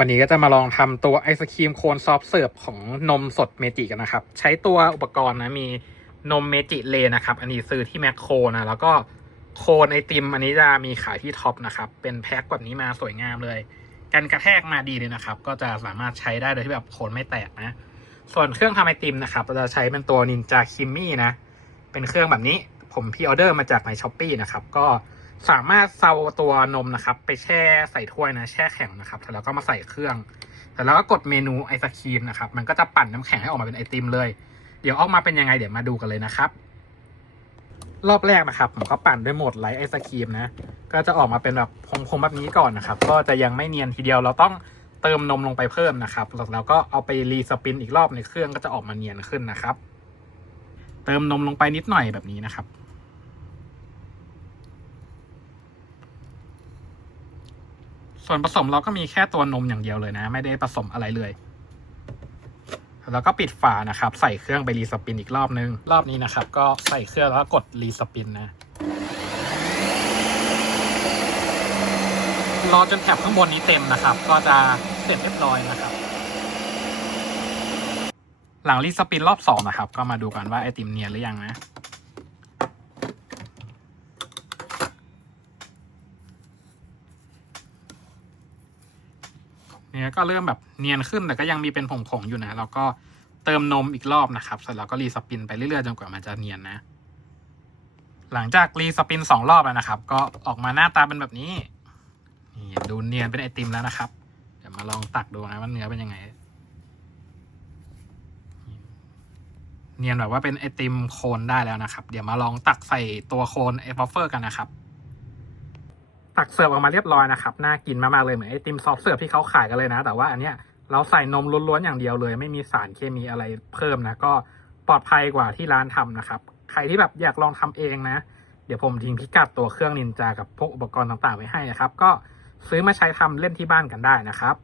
วันนี้ก็จะมาลองทำตัวไอศครีมโคนซอฟเสิร์ฟของนมสดเมจิกันนะครับ ใช้ตัวอุปกรณ์นะมีนมเมจิเลนะครับ อันนี้ซื้อที่แมคโครนะ แล้วก็โคนไอติม อันนี้จะมีขายที่ท็อปนะครับ เป็นแพ็คแบบนี้มาสวยงามเลย กันกระแทกมาดีเลยนะครับ ก็จะสามารถใช้ได้โดยที่แบบโคนไม่แตกนะ ส่วนเครื่องทำไอติมนะครับเราจะใช้เป็นตัวนินจาคิมมี่นะ เป็นเครื่องแบบนี้ผมพรีออเดอร์มาจากในช้อปปีนะครับก็ สามารถเซาตัวนมนะครับ ไปแช่ใส่ถ้วยนะ แช่แข็งนะครับแล้วก็มาใส่เครื่องแต่แล้วก็กดเมนูไอศครีมนะครับ มันก็จะปั่นน้ำแข็งให้ออกมาเป็นไอติมเลย เดี๋ยวออกมาเป็นยังไงเดี๋ยวมาดูกันเลยนะครับ รอบแรกนะครับ ผมก็ปั่นด้วยโหมดไลท์ไอศครีมนะ ก็จะออกมาเป็นแบบพงๆแบบนี้ก่อนนะครับ ก็จะยังไม่เนียนทีเดียวเราต้องเติมนมลงไปเพิ่มนะครับแล้วก็เอาไปรีสปินอีกรอบในเครื่องก็จะออกมาเนียนขึ้นนะครับ เติมนมลงไปนิดหน่อยแบบนี้นะครับ ส่วนผสมเราก็มีแค่ตัวนมอย่างเดียวเลยนะ ไม่ได้ผสมอะไรเลย แล้วก็ปิดฝานะครับ ใส่เครื่องไปรีสปินอีกรอบนึง รอบนี้นะครับ ก็ใส่เครื่องแล้วก็กดรีสปินนะรอจนแถบข้างบนนี้เต็มนะครับ ก็จะเสร็จเรียบร้อยนะครับ หลังรีสปินรอบสองนะครับ ก็มาดูกันว่าไอติมเนียนหรือยังนะ เนี่ยก็เริ่มแบบเนียนขึ้นแต่ก็ยังมีเป็นผงๆอยู่นะ แล้วก็เติมนมอีกรอบนะครับเสร็จแล้วก็รีสปินไปเรื่อยๆจนกว่ามันจะเนียนนะ หลังจากรีสปินสองรอบแล้วนะครับ ก็ออกมาหน้าตาเป็นแบบนี้นี่ดูเนียนเป็นไอติมแล้วนะครับ เดี๋ยวมาลองตักดูนะว่าเนื้อเป็นยังไง เนียนแบบว่าเป็นไอติมโคนได้แล้วนะครับ เดี๋ยวมาลองตักใส่ตัวโคนไอบัฟเฟอร์กันนะครับ ตักเสิร์ฟออกมาเรียบร้อยนะครับน่ากินมากๆเลยเหมือนไอติมซอฟเสิร์ฟที่เขาขายกันเลยนะ แต่ว่าอันเนี้ยเราใส่นมล้วนๆอย่างเดียวเลย ไม่มีสารเคมีอะไรเพิ่มนะก็ปลอดภัยกว่าที่ร้านทำนะครับ ใครที่แบบอยากลองทำเองนะ เดี๋ยวผมทิ้งพิกัดตัวเครื่องนินจากับพวกอุปกรณ์ต่างๆไว้ให้นะครับ ก็ซื้อมาใช้ทำเล่นที่บ้านกันได้นะครับ